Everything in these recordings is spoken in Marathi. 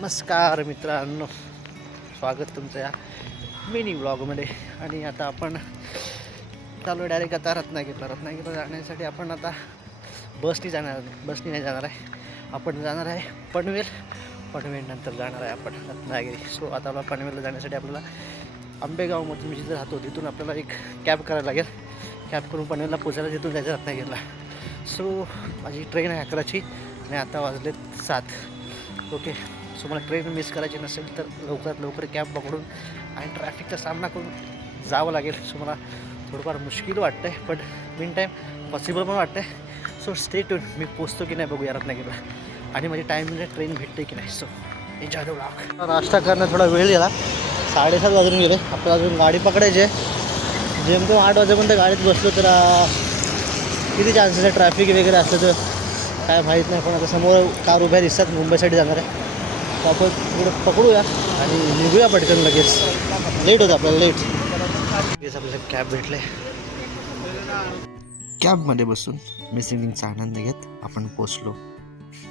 नमस्कार मित्रांनो, स्वागत तुमचं या मिनी ब्लॉगमध्ये. आणि आता आपण चालू डायरेक्ट आता रत्नागिरीला जाण्यासाठी आपण आता बसनी नाही जाणार आहे. आपण जाणार आहे पनवेल नंतर जाणार आहे आपण रत्नागिरी. सो आता आपला पनवेलला जाण्यासाठी आपल्याला आंबेगावमधून मी जिथे राहतो तिथून आपल्याला एक कॅब करायला लागेल. कॅब करून पनवेलला पोचायला तिथून जायचं रत्नागिरीला. सो माझी ट्रेन आहे 11ची आणि आता वाजलेत 7. ओके. सो मला ट्रेन मिस करायची नसेल तर लवकरात लवकर कॅब पकडून आणि ट्रॅफिकचा सामना करून जावं लागेल. सो मला थोडंफार मुश्किल वाटतं आहे, पण मीन टाईम पॉसिबल पण वाटतं आहे. So stay tune. मी पोचतो की नाही बघूया रत्नागिरीला, आणि माझी टाईममध्ये ट्रेन भेटते की नाही. So enjoy the vlog. नाश्ता करणं थोडा वेळ गेला, 7:30 वाजून गेले. आपल्याला अजून गाडी पकडायची आहे. जेमतेम 8 वाजेपर्यंत गाडीत बसलो तर किती चान्सेस आहे ट्रॅफिक वगैरे असलं तर काय माहीत नाही. पण आता समोर कार उभ्या दिसतात, मुंबईसाठी जाणार आहे. तर आपण थोडं पकडूया आणि निघूया पटकन. लगेच लेट होतं आपल्याला, लगेच आपल्याला कॅब भेटले. कॅबमध्ये बसून मिसिंगचा आनंद घेत आपण पोचलो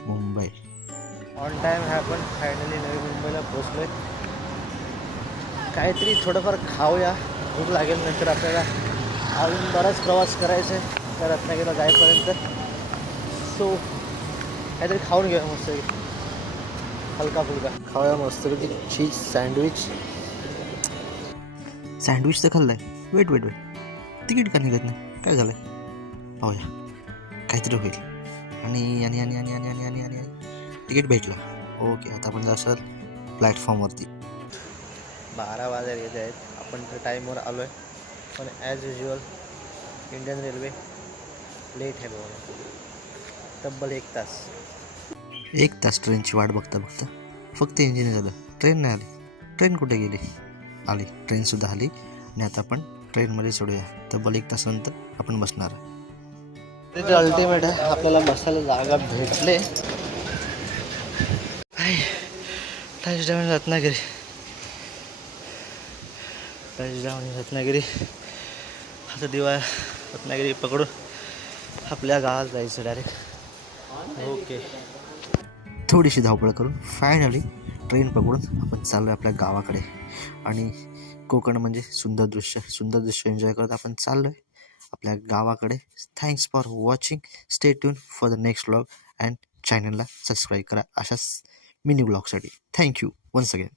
मुंबई. ऑन टाईम आहे. आपण फायनली नवी मुंबईला पोचलो आहे. काहीतरी थोडंफार खाऊया, भूक लागेल. नंतर आपल्याला अजून बराच प्रवास करायचा आहे त्या रत्नागिरीला जाईपर्यंत. सो काहीतरी खाऊन घेऊया मस्त, हलका फुलका खाऊया मस्त. चीज सँडविच तर खाल्लं आहे. वेट तिकीट का निघत नाही? काय झालं आहे? पाहूया, काहीतरी होईल. आणि आणि आणि आणि आणि आणि आणि आणि तिकीट भेटलं. ओके, आता आपण जाऊ प्लॅटफॉर्मवरती. 12 वाजायला येत आहेत. आपण तर टाईमवर आलो आहे, पण as usual Indian railway late आहे बाबा. तब्बल 1 तास. 1 तास ट्रेनची वाट बघता फक्त इंजिन झालं, ट्रेन नाही आली. ट्रेन कुठे गेली? आली, ट्रेनसुद्धा आली. आणि आता आपण ट्रेनमध्ये सोडूया. तब्बल 1 तासानंतर आपण बसणार. तिथे अल्टिमेट आहे, आपल्याला बसायला जागा भेटले. टचडाऊन रत्नागिरी. आता रत्नागिरी पकडून आपल्या गावात जायचं डायरेक्ट. ओके. थोडीशी धावपळ करून फायनली ट्रेन पकडून आपण चाललो आहे आपल्या गावाकडे. आणि कोकण म्हणजे सुंदर दृश्य एन्जॉय करत आपण चाललो आहे आपल्या गावाकडे. Thanks for watching. Stay tune for the next vlog and चॅनलला सबस्क्राईब करा अशाच मिनी ब्लॉगसाठी. Thank you once again.